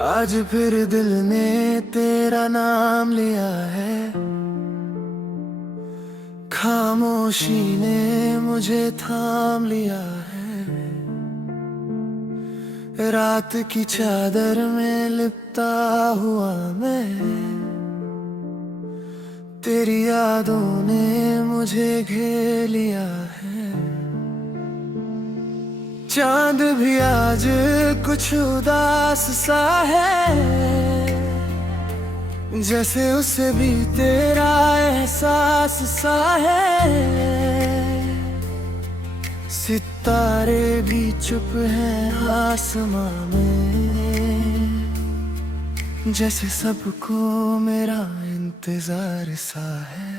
आज फिर दिल ने तेरा नाम लिया है, खामोशी ने मुझे थाम लिया है। रात की चादर में लिपटा हुआ मैं, तेरी यादों ने मुझे घेर लिया है। चांद भी आज कुछ उदास सा है, जैसे उसे भी तेरा एहसास सा है। सितारे भी चुप हैं आसमां में, जैसे सबको मेरा इंतजार सा है।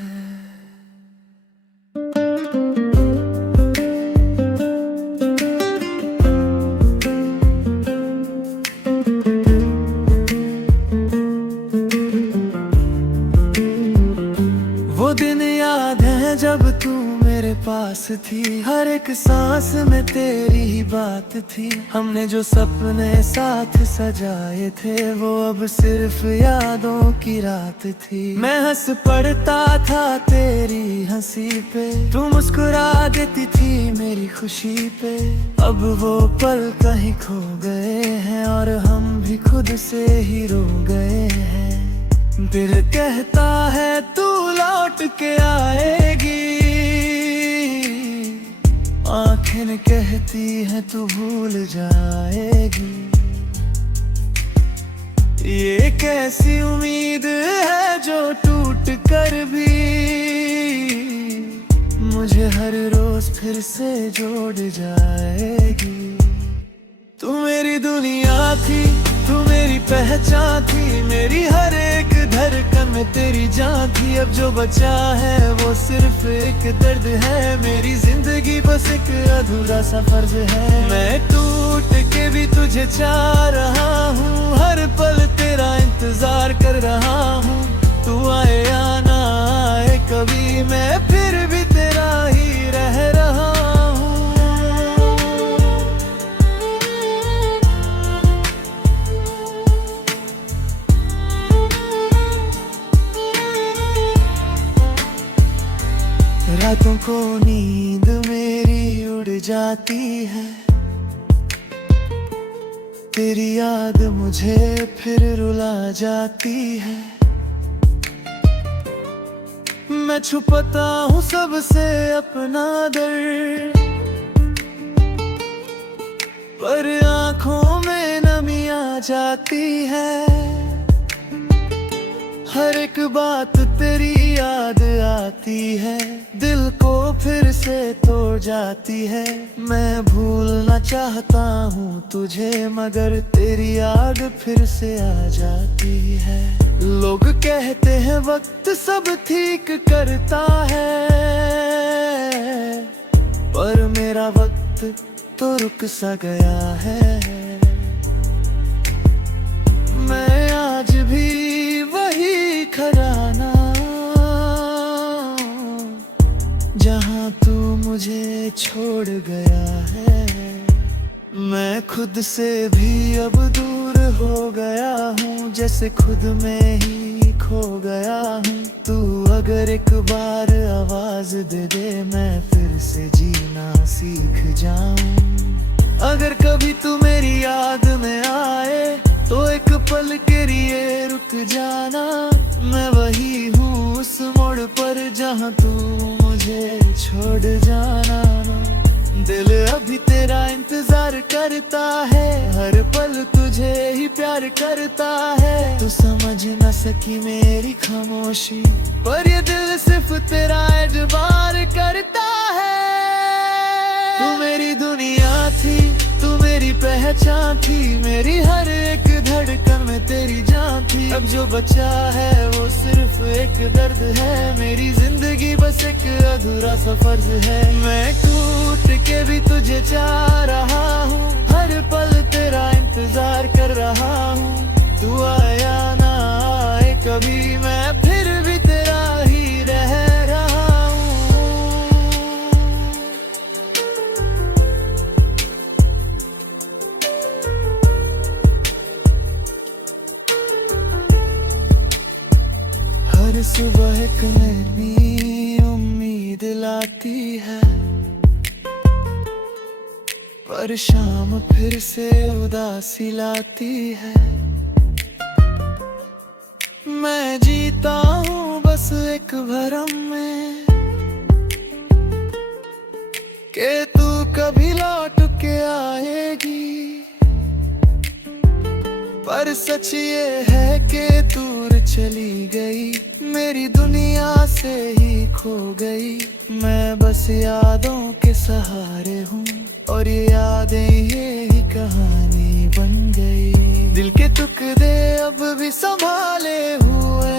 वो दिन याद है जब तू मेरे पास थी, हर एक सांस में तेरी ही बात थी। हमने जो सपने साथ सजाए थे, वो अब सिर्फ यादों की रात थी। मैं हंस पड़ता था तेरी हंसी पे, तू मुस्कुरा देती थी मेरी खुशी पे। अब वो पल कहीं खो गए हैं और हम भी खुद से ही रो गए हैं। दिल कहता है तू लौट के आएगी, आँखें कहती हैं तू भूल जाएगी। ये कैसी उम्मीद है जो टूट कर भी मुझे हर रोज फिर से जोड़ जाएगी। तू मेरी दुनिया थी, तू मेरी पहचान थी, मेरी हर एक धड़कन में तेरी जान थी। अब जो बचा है वो सिर्फ एक दर्द है, मेरी जिंदगी बस एक अधूरा सा फर्ज है। मैं टूट के भी तुझे चाह रहा हूँ, हर पल तेरा इंतजार कर रहा हूँ। तू आए या ना आए कभी, मैं फिर भी तेरा ही रह रहा हूँ। रातों को नींद मेरी उड़ जाती है, तेरी याद मुझे फिर रुला जाती है। मैं छुपाता हूँ सबसे अपना दर्द, पर आँखों में नमी आ जाती है। हर एक बात तेरी याद आती है, दिल को फिर से तोड़ जाती है। मैं भूलना चाहता हूँ तुझे, मगर तेरी याद फिर से आ जाती है। लोग कहते हैं वक्त सब ठीक करता है, पर मेरा वक्त तो रुक सा गया है। मैं आज भी वही खजाना, जहाँ तू मुझे छोड़ गया है। मैं खुद से भी अब दूर हो गया हूँ, जैसे खुद में ही खो गया हूँ। तू अगर एक बार आवाज दे दे, मैं फिर से जीना सीख जाऊं। अगर कभी तू मेरी याद में आए, तो एक पल के लिए रुक जाना। मैं वही हूँ उस मोड़ पर, जहाँ तू मुझे छोड़ जाना। दिल अभी तेरा इंतजार करता है, हर पल तुझे ही प्यार करता है। तू समझ न सकी मेरी खामोशी, पर ये दिल सिर्फ तेरा एतबार करता है। तू मेरी दुनिया थी, तू मेरी पहचान थी, मेरी हर एक धड़कन में तेरी जान थी। अब जो बचा है वो सिर्फ एक दर्द है, मेरी जिंदगी बस एक अधूरा सा फर्ज है। मैं टूट के भी तुझे चाह रहा हूँ, हर पल तेरा इंतजार कर रहा हूँ। तू आया ना आए कभी, मैं फिर भी तेरा ही रह रहा हूँ। सुबह एक नई उम्मीद लाती है, पर शाम फिर से उदासी लाती है। मैं जीता हूँ बस एक भरम में कि तू कभी लौट के आएगी, पर सच ये है कि दूर चली गई, मेरी दुनिया से ही खो गई। मैं बस यादों के सहारे हूँ और ये यादें यही कहानी बन गई। दिल के टुकड़े अब भी संभाले हुए,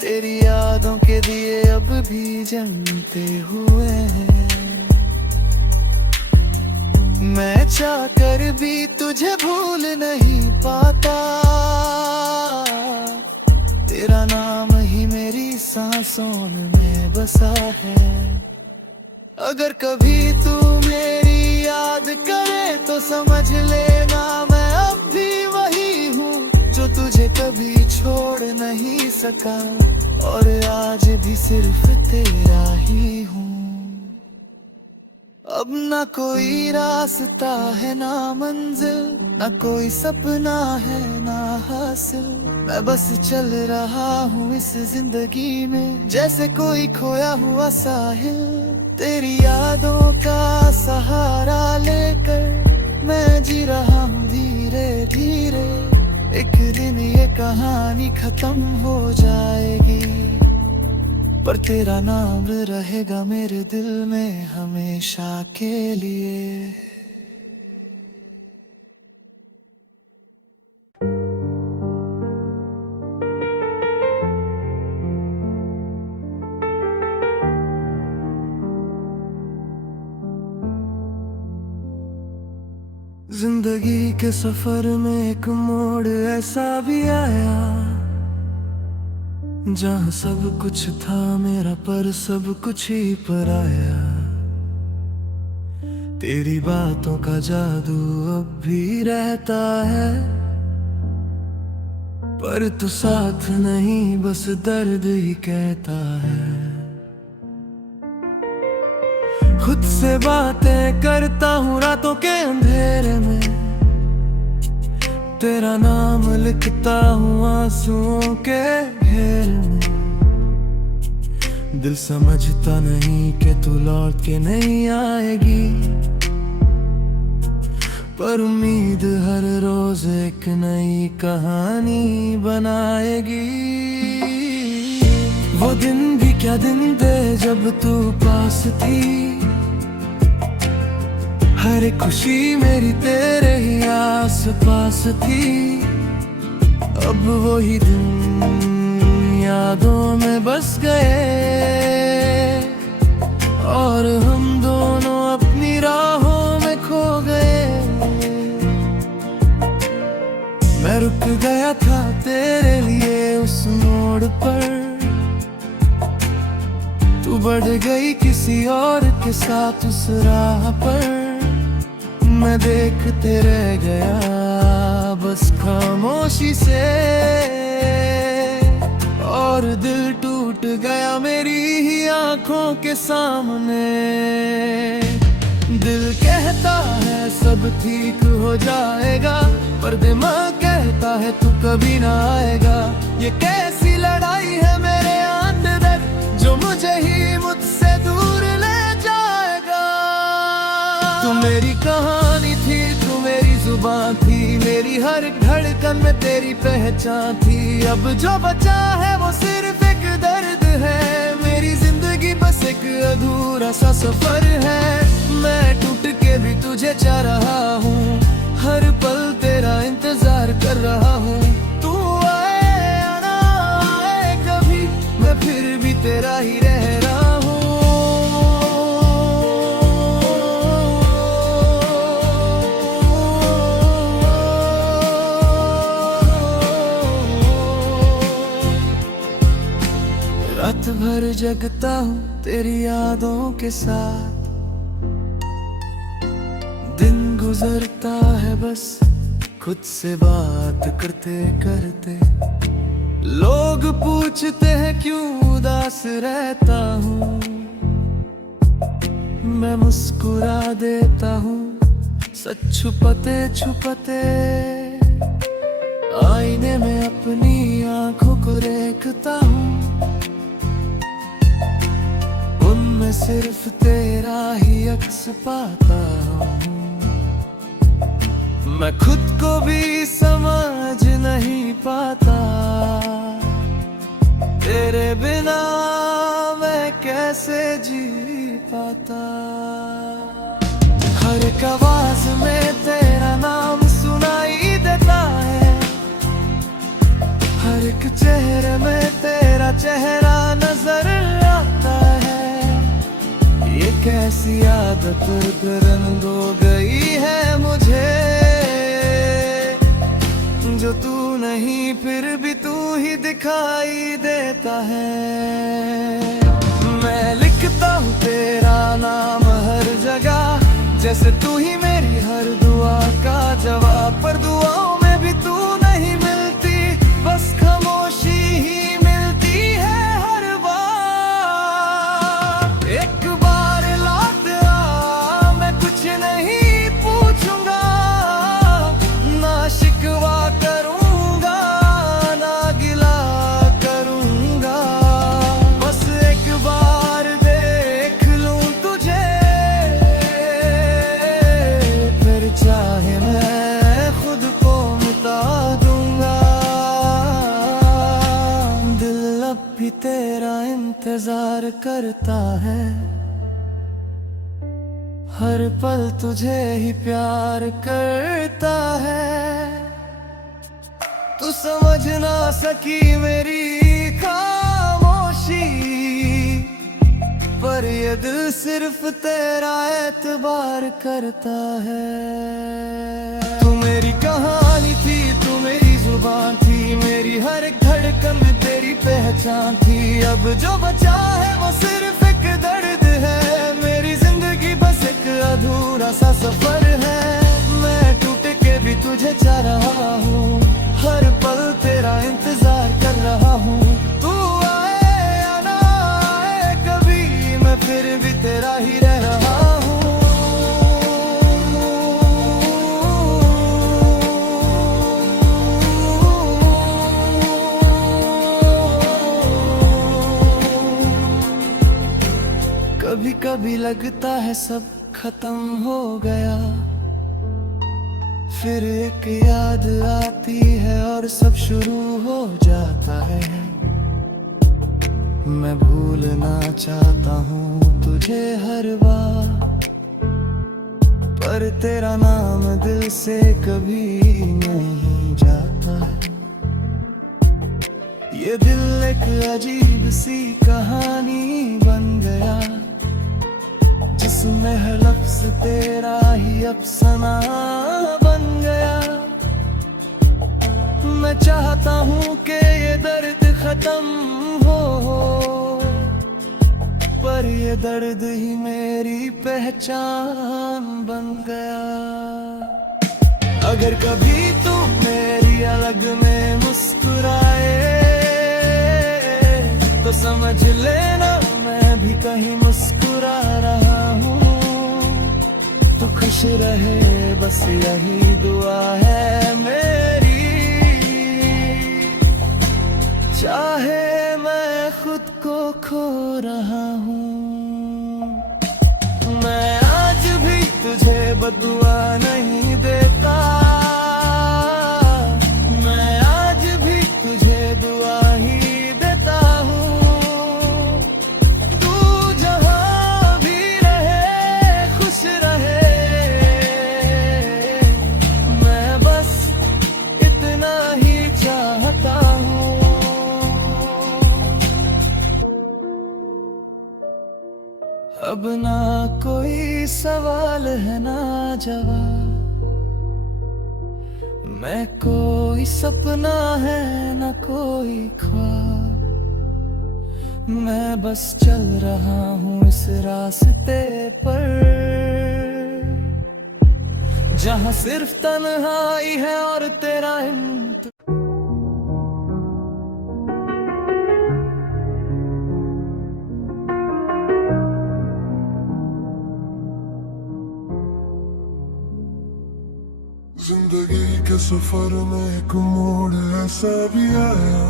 तेरी यादों के दिए अब भी जलते हुए हैं। मैं चाहकर भी तुझे भूल नहीं पाता, तेरा नाम ही मेरी सांसों में बसा है। अगर कभी तू मेरी याद करे तो समझ लेना मैं अब भी वही हूँ जो तुझे कभी छोड़ नहीं सका, और आज भी सिर्फ तेरा ही हूँ। अब ना कोई रास्ता है ना मंजिल, ना कोई सपना है ना हासिल, मैं बस चल रहा हूँ इस जिंदगी में जैसे कोई खोया हुआ साहिल। तेरी यादों का सहारा लेकर मैं जी रहा हूँ धीरे धीरे, एक दिन ये कहानी खत्म हो जाएगी, पर तेरा नाम रहेगा मेरे दिल में हमेशा के लिए। जिंदगी के सफर में एक मोड़ ऐसा भी आया, जहाँ सब कुछ था मेरा पर सब कुछ ही पराया। तेरी बातों का जादू अब भी रहता है, पर तू साथ नहीं बस दर्द ही कहता है। खुद से बातें करता हूँ रातों के अंधेरे में, तेरा नाम लिखता हूँ आंसुओं के घेर में। दिल समझता नहीं कि तू लौट के नहीं आएगी, पर उम्मीद हर रोज एक नई कहानी बनाएगी। वो दिन भी क्या दिन थे जब तू पास थी, हर एक खुशी मेरी तेरे ही आस पास थी। अब वही दिन यादों में बस गए, और हम दोनों अपनी राहों में खो गए। मैं रुक गया था तेरे लिए उस मोड़ पर, तू बढ़ गई किसी और के साथ उस राह पर। मैं देखते रह गया बस खामोशी से, और दिल टूट गया मेरी ही आंखों के सामने। दिल कहता है सब ठीक हो जाएगा, पर दिमाग कहता है तू कभी ना आएगा। ये कैसी लड़ाई है मेरे अंदर जो मुझे ही मुझसे दूर ले जाएगा। तू मेरी कहानी थी, तू मेरी जुबान थी, मेरी हर धड़कन में तेरी पहचान थी। अब जो बचा है वो सिर्फ एक दर्द है, मेरी जिंदगी बस एक अधूरा सा सफर है। मैं टूट के भी तुझे चाह रहा हूँ, हर पल तेरा इंतजार कर रहा हूँ। तू आए या ना आए कभी, मैं फिर भी तेरा ही रह रहा हूँ। रात भर जगता हूँ तेरी यादों के साथ, दिन गुजरता है बस खुद से बात करते करते। लोग पूछते हैं क्यों उदास रहता हूँ, मैं मुस्कुरा देता हूँ सच छुपते छुपते। आईने में अपनी आंखों को देखता हूँ, उनमें सिर्फ तेरा ही अक्स पाता हूँ। मैं खुद को भी समझ नहीं पाता, तेरे बिना मैं कैसे जी पाता। हर एक आवाज में तेरा नाम सुनाई देता है, हर एक चेहरे में तेरा चेहरा नजर आता है। ये कैसी आदत रंग हो गई है मुझे, जो तू नहीं फिर भी तू ही दिखाई देता है। मैं लिखता हूँ तेरा नाम हर जगह, जैसे तू ही मेरी हर दुआ का जवाब। पर दुआओं में भी तू नहीं मिलती, बस खामोशी ही मिलती है हर बार। एक बार लौट आ, मैं कुछ नहीं पूछूंगा, ना शिकवा करूंगा ना गिला करूंगा। बस एक बार देख लूं तुझे, फिर चाहे मैं खुद को मिटा दूंगा। दिल अब भी तेरा इंतजार करता है, हर पल तुझे ही प्यार करता है। तू समझ ना सकी मेरी खामोशी, पर ये दिल सिर्फ तेरा एतबार करता है। तू मेरी कहानी थी, तू मेरी जुबान थी, मेरी हर एक धड़कन में तेरी पहचान थी। अब जो बचा है वो सिर्फ एक दर्द है, मेरी जिंदगी बस एक अधूरा सा सफर है। मैं टूट के भी तुझे चाह रहा हूँ, हर पल तेरा इंतजार कर रहा हूँ। तू आए या ना आए कभी, मैं फिर भी तेरा ही रह रहा हूँ। कभी कभी लगता है सब खत्म हो गया, फिर एक याद आती है और सब शुरू हो जाता है। मैं भूलना चाहता हूँ तुझे हर बार, पर तेरा नाम दिल से कभी नहीं जाता है। ये दिल एक अजीब सी कहानी बन गया, जिसमें हर लफ्ज तेरा ही अफसाना बन गया। मैं चाहता हूँ कि ये दर्द खत्म हो, पर ये दर्द ही मेरी पहचान बन गया। अगर कभी तू मेरी अलग में मुस्कुराए, तो समझ लेना मैं भी कहीं मुस्कुरा रहा हूँ। तू खुश रहे बस यही दुआ है मेरी, चाहे मैं खुद को खो रहा हूँ। मैं आज भी तुझे बदुआ नहीं देता, मैं आज भी तुझे दुआ ही देता हूँ। तू जहाँ भी रहे खुश रहे, मैं बस इतना ही चाहता हूँ। अब ना कोई सवाल है ना जवाब, मैं कोई सपना है ना कोई ख्वाब। मैं बस चल रहा हूँ इस रास्ते पर, जहाँ सिर्फ तन्हाई है और तेरा जिंदगी के सफर में एक मोड़ ऐसा भी आया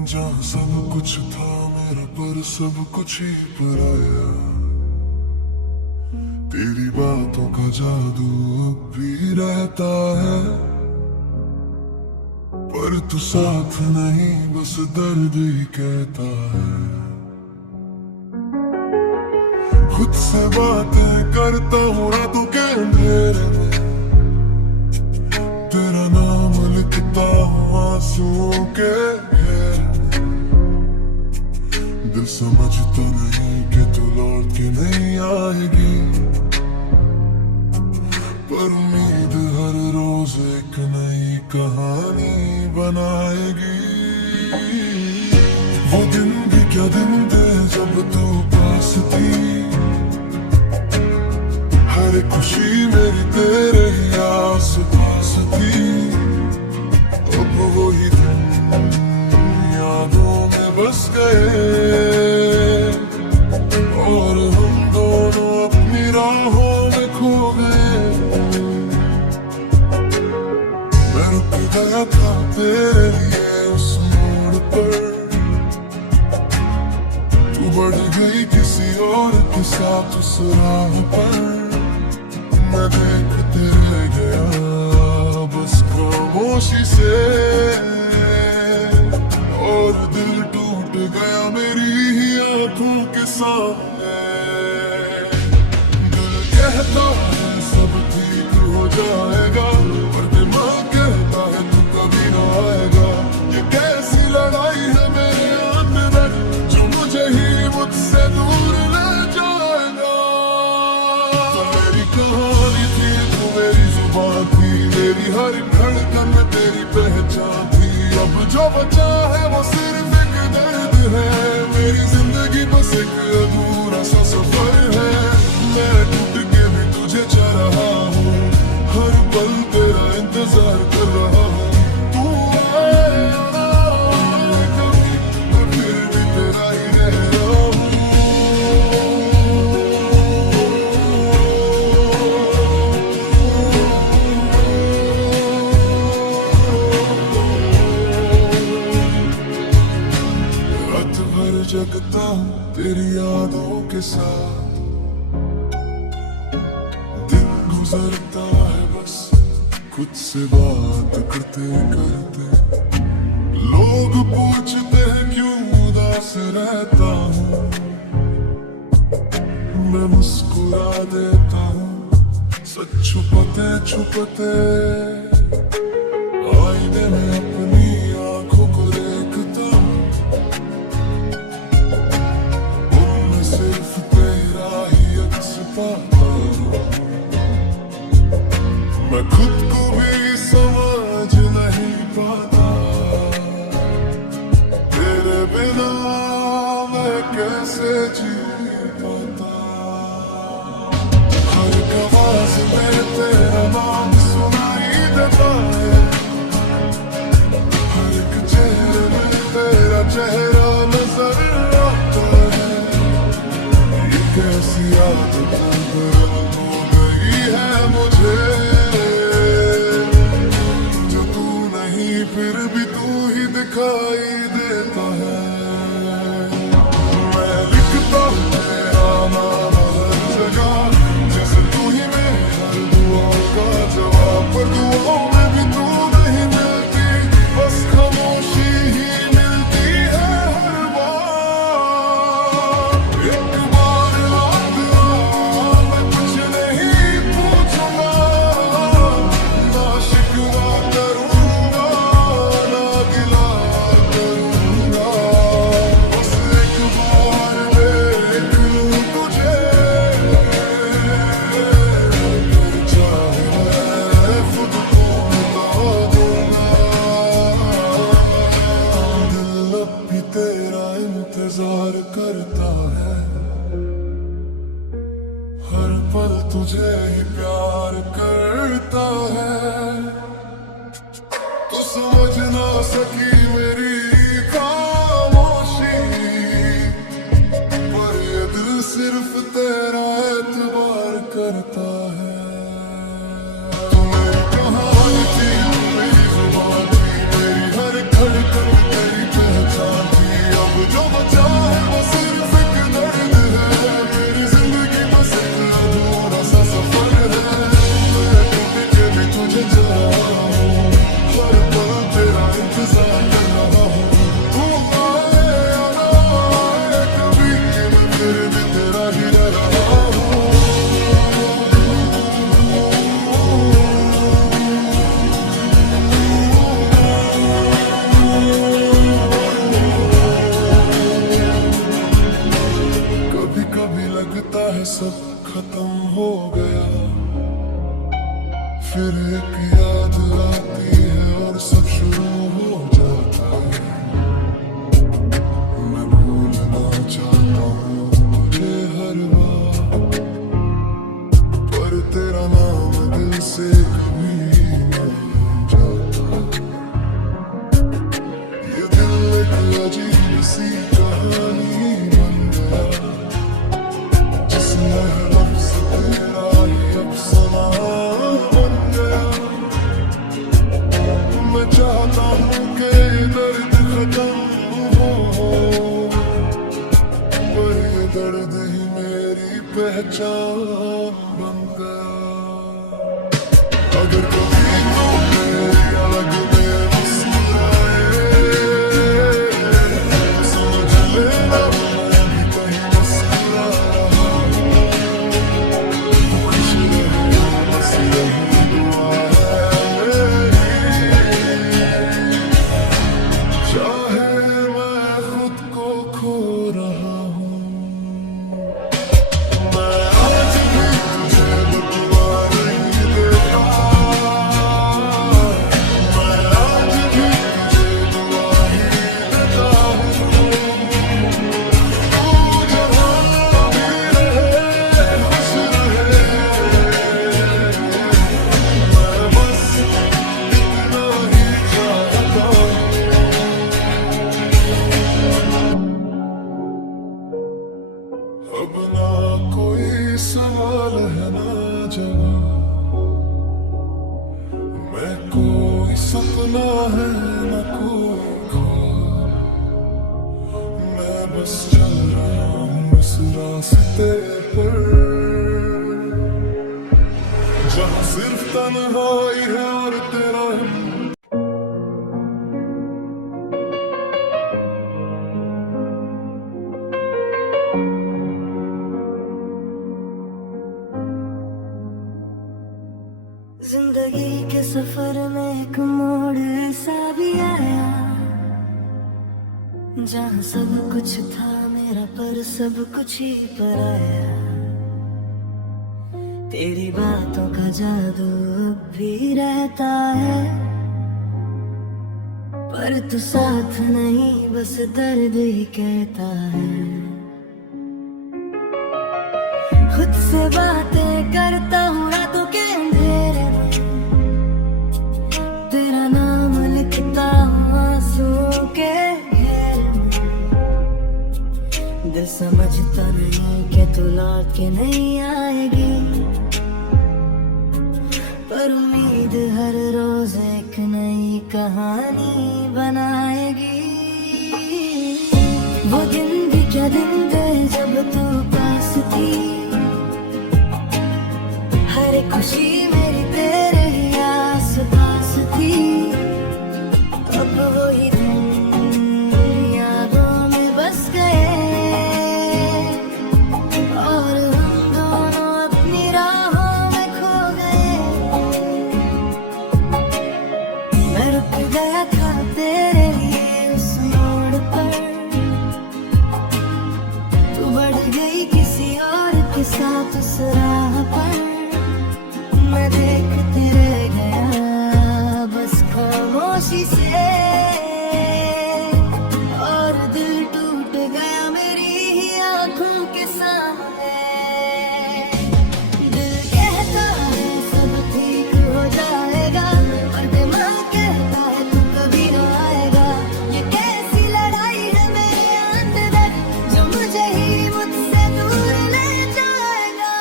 जहाँ सब कुछ था मेरा पर सब कुछ ही पराया। तेरी बातों का जादू अब भी रहता है, पर तू साथ नहीं बस दर्द ही कहता है। खुद से बातें करता हूँ रातों के अंधेरे में, तेरा नाम लिखता हूँ आंसुओं के घेरे में। दिल समझता नहीं कि तू लौट के नहीं आएगी, पर उम्मीद हर रोज एक नई कहानी बनाएगी। वो दिन भी क्या दिन थे जब तू पास थी, हर खुशी मेरी तेरे ही आस पास थी। अब वही दिन यादों में बस गए और हम दोनों अपनी राहों में खो गए। मैं रुक गया था तेरे लिए उस मोड़ पर, तू बढ़ गई किसी और के साथ उस राह पर। मैं देखते रह गया बस खामोशी से, और दिल टूट गया मेरी ही आंखों के सामने। दिल कहता है सब ठीक हो जाएगा, पर दिमाग कहता है तू कभी ना आएगा। ये कैसी लड़ाई है मेरे अंदर जो मुझे ही मुझसे दूर ले जाएगा। तो मेरी कहानी थी तू मेरी जुबान थी, मेरी हर धड़कन में तेरी पहचान थी। अब जो बचा है वो सिर्फ एक दर्द है, मेरी जिंदगी बस एक अधूरा सा सफर है। मैं टूट के भी तुझे चाह रहा हूँ, हर पल तेरा इंतजार कर रहा हूँ। तू आए ना आए कभी, मैं फिर भी तेरा ही रह रहा हूँ। रात भर जगता हूँ तेरी यादों के साथ, दिन गुजरता है बस खुद से बात करते करते। लोग पूछते हैं क्यों उदास रहता हूँ, मैं मुस्कुरा देता हूँ सच छुपते छुपते। आईने में अपनी आंखों को देखता हूँ, उनमें सिर्फ तेरा ही अक्स पाता हूँ। मैं खुद को भी समझ नहीं पाता, तेरे बिना मैं कैसे जी पाता। हर एक आवाज में तेरा नाम सुनाई देता है, हर एक चेहरे में तेरा चेहरा नजर आता है। ये कैसी आदत हो गई है मुझे, फिर एक याद आती है और सब शुरू हो जाता है। मैं भूलना चाहता हूँ तुझे हर बार, पर तेरा नाम दिल से कभी नहीं जाता। ये दिल एक अजीब सी कहानी बन गया, जिसमें हर लफ्ज़ तेरा ही अफसाना बन गया। मैं चाहता हूँ कि ये दर्द खत्म हो, पर ये दर्द ही मेरी पहचान बन गया। अगर कभी तो मेरे अलग में मुस्कुराए, तो समझ लेना मैं भी कहीं मुस्कुरा रहा हूँ। खुश रहे बस यही दुआ है मेरी, चाहे मैं खुद को खो रहा हूँ। मैं आज भी तुझे बदला नहीं देता, मैं आज भी तुझे दुआ ही देता हूँ। तू जहाँ भी रहे खुश रहे, मैं बस इतना ही चाहता हूँ। अब ना कोई सवाल है ना जवाब, मैं कोई सपना है ना कोई ख्वाब। मैं बस चल रहा हूँ इस रास्ते पर, जहाँ सिर्फ तन्हाई है और तेरा जिंदगी के सफर में एक मोड़ ऐसा भी आया, जहाँ सब कुछ था मेरा पर सब कुछ ही पराया। तेरी बातों का जादू अब भी रहता है, पर तू साथ नहीं बस दर्द ही कहता है। खुद से बातें करता हूँ रातों के अंधेरे में, तेरा नाम लिखता हूँ आंसुओं के घेरे में। दिल समझता नहीं कि तू लौट के नहीं आएगी, पर उम्मीद हर रोज एक नई कहानी बनाएगी। वो दिन भी क्या दिन थे जब तू पास थी, हर एक खुशी मेरी तेरे ही आस पास थी। अब वही दिन यादों में बस गए, और हम दोनों अपनी राहों में खो गए। मैं रुक गया था तेरे लिए उस मोड़ पर, तू बढ़ गई किसी और के साथ उस राह पर। मैं देखते रह गया बस खामोशी से, और दिल टूट गया मेरी ही आंखों के सामने। दिल कहता है सब ठीक हो जाएगा, और दिमाग कहता है तू कभी ना आएगा। ये कैसी लड़ाई है मेरे अंदर, जो मुझे ही मुझसे दूर ले जाएगा।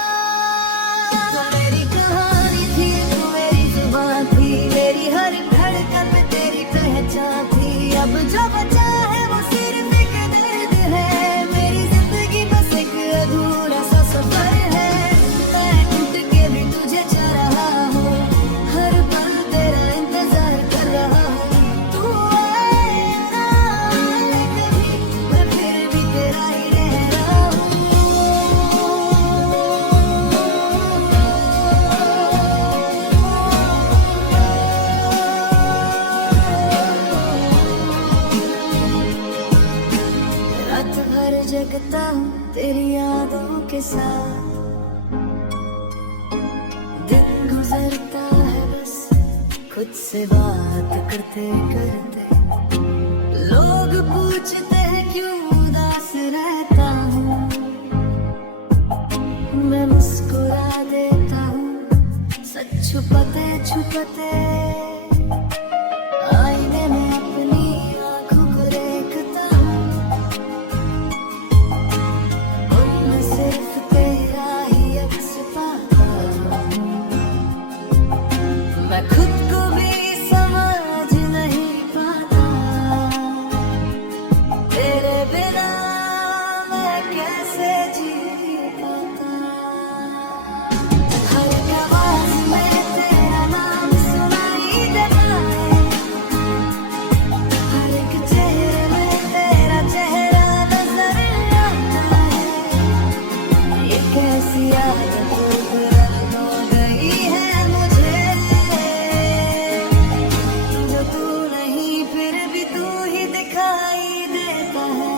तो मेरी कहानी थी, तू मेरी जुबान थी, मेरी हर धड़कन में तेरी पहचान थी। अब जो बचा है वो सिर्फ एक दर्द है, मेरी जिंदगी बस एक अधूरा सा सफर है। मैं टूट के भी तुझे चाह रहा हूँ, हर पल तेरा इंतजार कर रहा हूँ। तू आए ना आए कभी, मैं फिर भी तेरा ही रह रहा हूँ। रात भर जगता हूँ तेरी यादों के साथ, दिन गुजरता है खुद से बात करते करते लोग पूछते हैं क्यों उदास रहता हूँ। मैं मुस्कुरा देता हूँ सच छुपाते छुपाते, आईने में अपनी आंखों को देखता हूँ। उनमें सिर्फ तेरा ही अक्स पाता हूँ। मैं खुद को भी समझ नहीं पाता, तेरे बिना मैं कैसे जी पाता। हर आवाज में तेरा नाम सुनाई देता है, हर एक चेहरे में तेरा चेहरा नजर आता है। ये कैसी आदत हो गई है मुझे, जो तू नहीं फिर भी तू ही दिखाई देता है।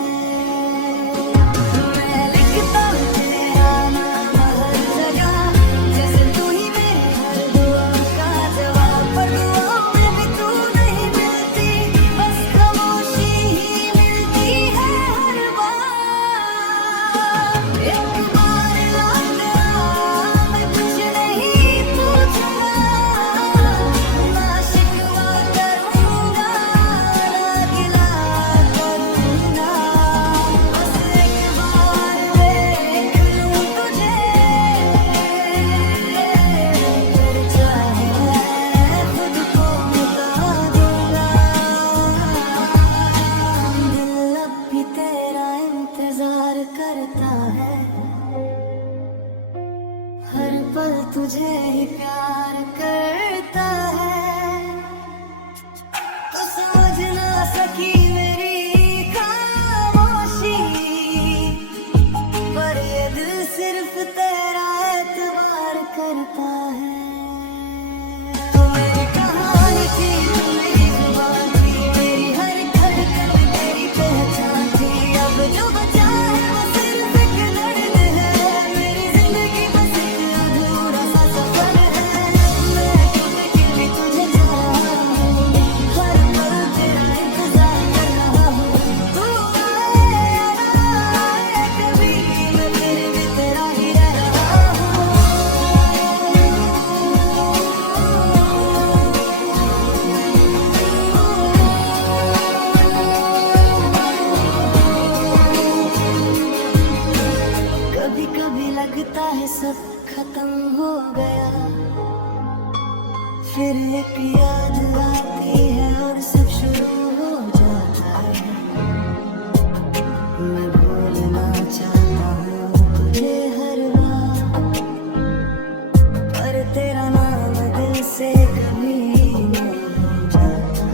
मैं लिखता हूँ तेरा नाम हर जगह, जैसे तू ही मेरी हर दुआ का जवाब। पर दुआओं में भी तू नहीं मिलती, बस खामोशी ही मिलती है हर बार। एक बार लौट आ, मैं कुछ नहीं पूछूंगा, ना शिकवा करूंगा, ना गिला करूंगा। बस एक बार देख लूं तुझे, फिर चाहे मैं खुद को मिटा दूंगा। दिल अब भी तेरा इंतजार करता है, हर पल तुझे ही प्यार करता है। तो समझ ना सकी मेरी खामोशी, पर ये दिल सिर्फ तेरा एतबार करता है। तो मेरी कहानी थी, तू मेरी जुबान थी, मेरी हर धड़कन तेरी पहचान थी। अब जो बचा है वो सिर्फ एक दर्द है, मेरी जिंदगी बस एक अधूरा सा सफर है। मैं टूट के भी तुझे चाह रहा हूँ, हर पल तेरा इंतजार कर रहा हूँ। तू आए या ना आए कभी, मैं फिर भी तेरा ही रह रहा हूँ। कभी कभी लगता है सब खत्म हो गया, फिर एक याद आती है और सब शुरू हो जाता है। मैं भूलना चाहता हूँ तुझे हर बार, पर तेरा नाम दिल से कभी नहीं जाता।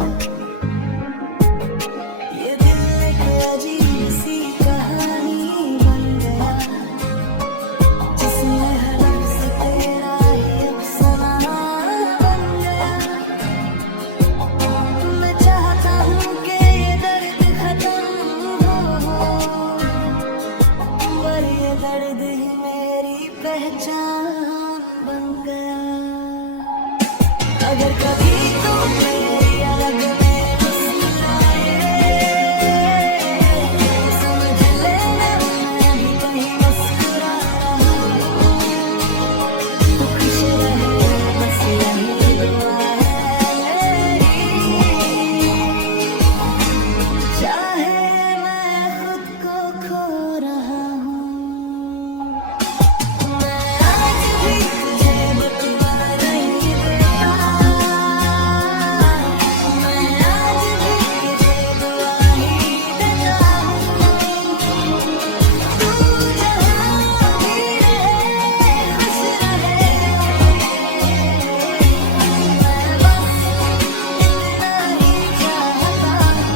ये दिल एक अजीब सी कहानी बन गया, जिसमें हर लफ्ज़ तेरा ही अफ़साना बन गया। मैं चाहता हूँ कि ये दर्द खत्म हो, पर ये दर्द ही मेरी पहचान बन गया। अगर कभी तू मेरी आग में मुस्कुराए, समझ लेना मैं भी कहीं मुस्कुरा रहा हूँ। तू खुश रहे बस यही दुआ है मेरी, चाहे मैं खुद को खो रहा हूँ। मैं आज भी तुझे बतवा नहीं देता, मैं आज भी तुझे दुआ ही देता हूँ। तू जहाँ भी रहे खुश रहे, मैं बस इतना ही चाहता हूँ।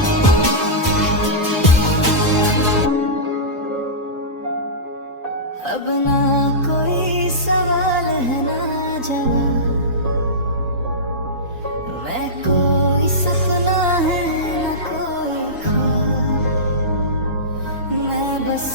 अब ना कोई सवाल है ना जवाब, मैं कोई सपना है ना कोई ख्वाब। मैं बस